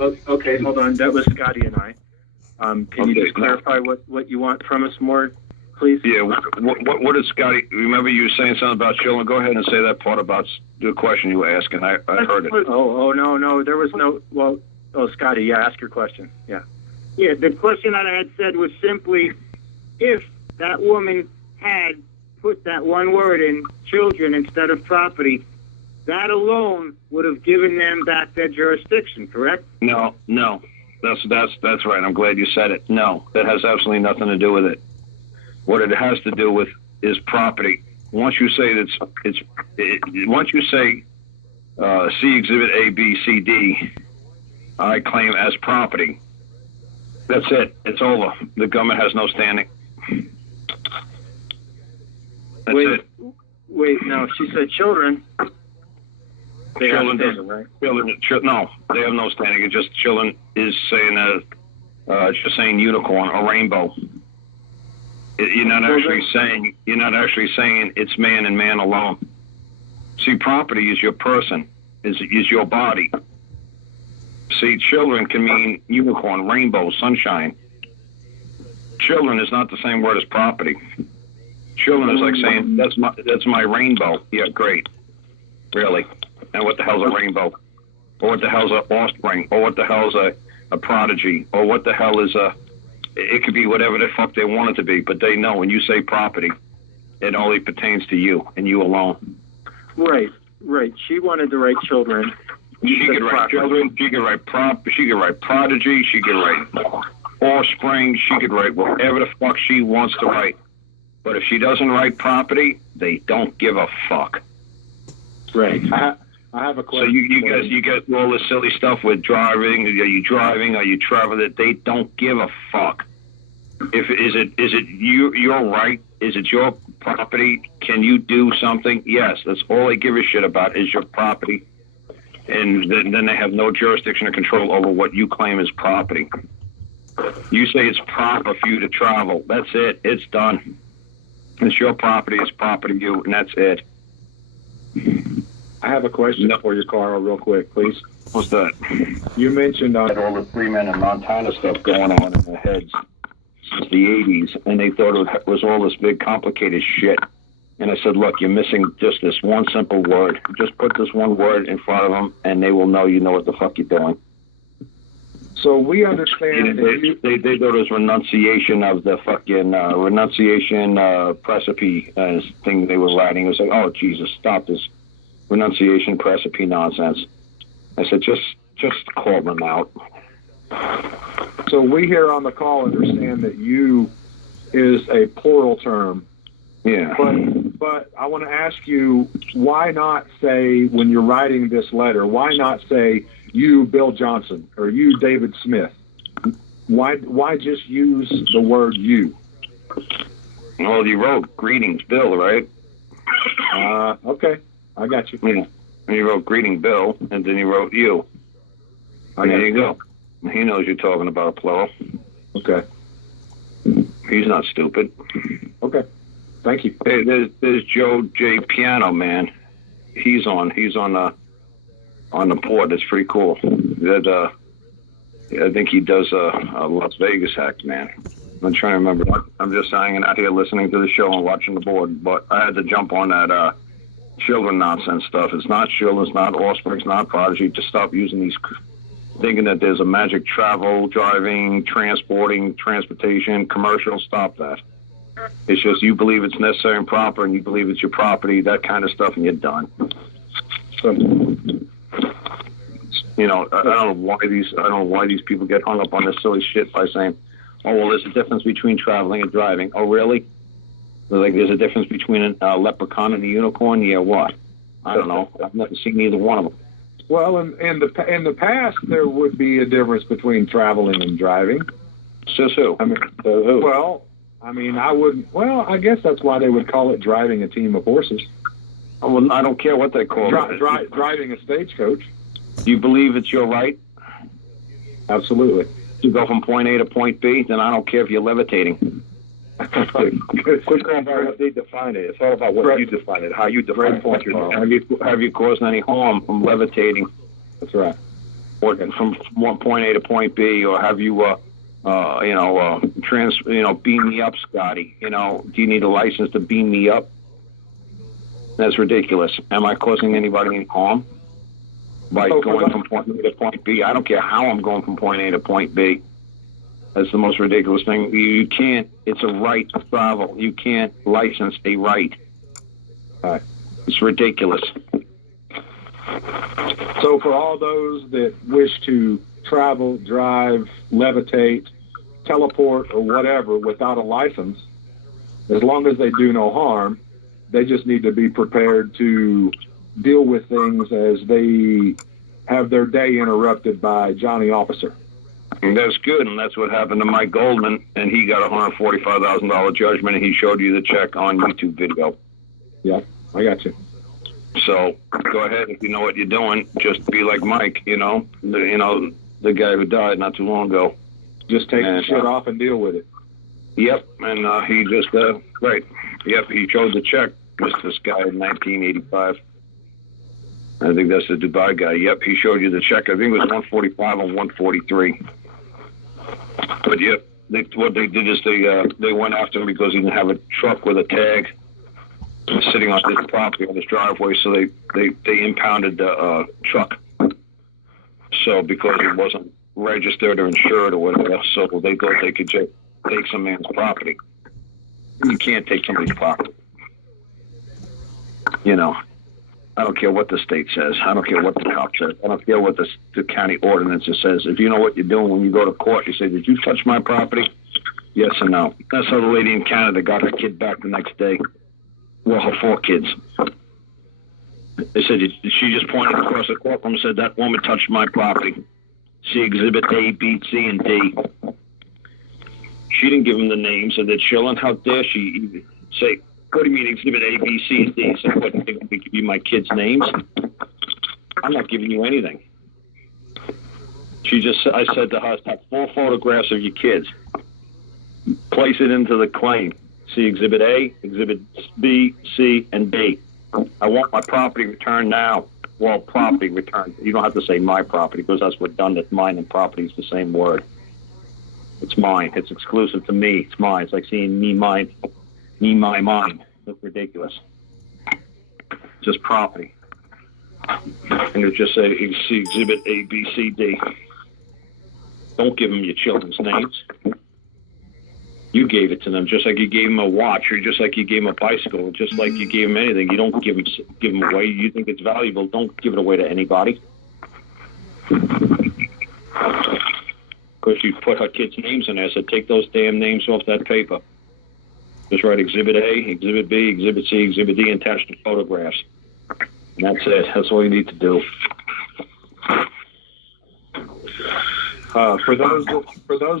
Okay, hold on. That was Scotty and I. Can you just clarify what you want from us more, please? Yeah, what is Scotty? Remember you were saying something about children? Go ahead and say that part about the question you were asking. I heard it. Oh, no, there was no, Scotty, yeah, ask your question, yeah. Yeah, the question that I had said was simply, if that woman had put that one word in, children instead of property, that alone would have given them back their jurisdiction, correct? No, that's right. I'm glad you said it. No, that has absolutely nothing to do with it. What it has to do with is property. Once you say once you say see Exhibit A, B, C, D, I claim as property. That's it. It's over. The government has no standing. That's it. Wait, no, she said children. Children, right? No, they have no standing. It's just children is saying it's just saying unicorn or rainbow. You're not actually saying it's man and man alone. See, property is your person, is your body. See, children can mean unicorn, rainbow, sunshine. Children is not the same word as property. Children is like saying that's my rainbow. Yeah, great. Really. And what the hell's a rainbow? Or what the hell's an offspring? Or what the hell's a prodigy? Or what the hell is it could be whatever the fuck they want it to be, but they know when you say property, it only pertains to you and you alone. Right. She wanted to write children. She could write children, she could write prodigy, she could write offspring, she could write whatever the fuck she wants to write. But if she doesn't write property, they don't give a fuck. Right. I have a question. So you guys do all this silly stuff with driving. Are you driving? Are you traveling? That they don't give a fuck. Is it your right? Is it your property? Can you do something? Yes. That's all they give a shit about is your property, and then they have no jurisdiction or control over what you claim is property. You say it's proper for you to travel. That's it. It's done. It's your property. It's property to you, and that's it. I have a question for you, Karl, real quick, please. What's that? You mentioned all the Three Men in Montana stuff going on in their heads since the 80s, and they thought it was all this big, complicated shit. And I said, look, you're missing just this one simple word. Just put this one word in front of them, and they will know you know what the fuck you're doing. So we understand they thought it was renunciation of the fucking renunciation precipice thing they were writing. It was like, oh, Jesus, stop this renunciation precipice nonsense. I said, just call them out. So we here on the call understand that you is a plural term. Yeah. But I want to ask you, why not say, when you're writing this letter, why not say you, Bill Johnson, or you, David Smith? Why just use the word you? Well, you wrote greetings, Bill, right? Okay. I got you. Yeah. And you wrote greeting, Bill, and then you wrote you. And there you go. He knows you're talking about a plural. Okay. He's not stupid. Okay. Thank you. Hey, there's Joe J. Piano, man. He's on the board. That's pretty cool. That I think he does a Las Vegas act, man. I'm trying to remember. I'm just hanging out here listening to the show and watching the board, but I had to jump on that children nonsense stuff. It's not children, it's not offspring, it's not prodigy. Just stop using these, thinking that there's a magic travel, driving, transporting, transportation, commercial. Stop that. It's just you believe it's necessary and proper, and you believe it's your property, that kind of stuff, and you're done. So, I don't know why these people get hung up on this silly shit by saying, oh, well, there's a difference between traveling and driving. Oh, really? Like, there's a difference between a leprechaun and a unicorn? Yeah, what? I don't know. I've never seen either one of them. Well, in the past, there would be a difference between traveling and driving. Says who? Who? Well, I wouldn't. Well, I guess that's why they would call it driving a team of horses. Oh, well, I don't care what they call it. Driving a stagecoach. Do you believe it's your right? Absolutely. To go from point A to point B, then I don't care if you're levitating. Quick on how they define it. It's all about what you define it, how you define it. Have you caused any harm from levitating? That's right. or from one point A to point B, or have you, beam me up, Scotty? Do you need a license to beam me up? That's ridiculous. Am I causing anybody any harm by going from point A to point B? I don't care how I'm going from point A to point B. That's the most ridiculous thing. You can't. It's a right to travel. You can't license a right. It's ridiculous. So for all those that wish to travel, drive, levitate, teleport, or whatever without a license, as long as they do no harm, they just need to be prepared to deal with things as they have their day interrupted by Johnny Officer. And that's good, and that's what happened to Mike Goldman, and he got a $145,000 judgment, and he showed you the check on YouTube video. Yeah, I got you. So go ahead, if you know what you're doing, just be like Mike, the guy who died not too long ago. Just take the shit off and deal with it. Yep, and he just, right. Yep, he showed the check, this guy in 1985. I think that's the Dubai guy. Yep, he showed you the check. I think it was 145 and 143. But yep, what they did is they went after him because he didn't have a truck with a tag sitting on his property on his driveway, so they impounded the truck. So because it wasn't registered or insured or whatever, so they thought they could just take some man's property. You can't take somebody's property. I don't care what the state says. I don't care what the cop says. I don't care what the county ordinance says. If you know what you're doing when you go to court, you say, did you touch my property? Yes or no. That's how the lady in Canada got her kid back the next day. Well, her 4 kids. They said, she just pointed across the courtroom and said, that woman touched my property. See Exhibit A, B, C, and D. She didn't give them the names of the children. How dare she say, what do you mean Exhibit A, B, C, and D? So what, they want me to give you my kids' names? I'm not giving you anything. I said to her, have 4 photographs of your kids. Place it into the claim. See Exhibit A, Exhibit B, C, and D. I want my property returned now. Well, property returned. You don't have to say my property because that's redundant. Mine and property is the same word. It's mine. It's exclusive to me. It's mine. It's like saying me, mine. Me, my, mine. That's ridiculous. Just property. And it just say Exhibit A, B, C, D. Don't give them your children's names. You gave it to them, just like you gave them a watch, or just like you gave them a bicycle, just like you gave them anything. You don't give them away. You think it's valuable, don't give it away to anybody. Because you put her kids' names in there, so take those damn names off that paper. Just write Exhibit A, Exhibit B, Exhibit C, Exhibit D, and attach the photographs. And that's it. That's all you need to do. For those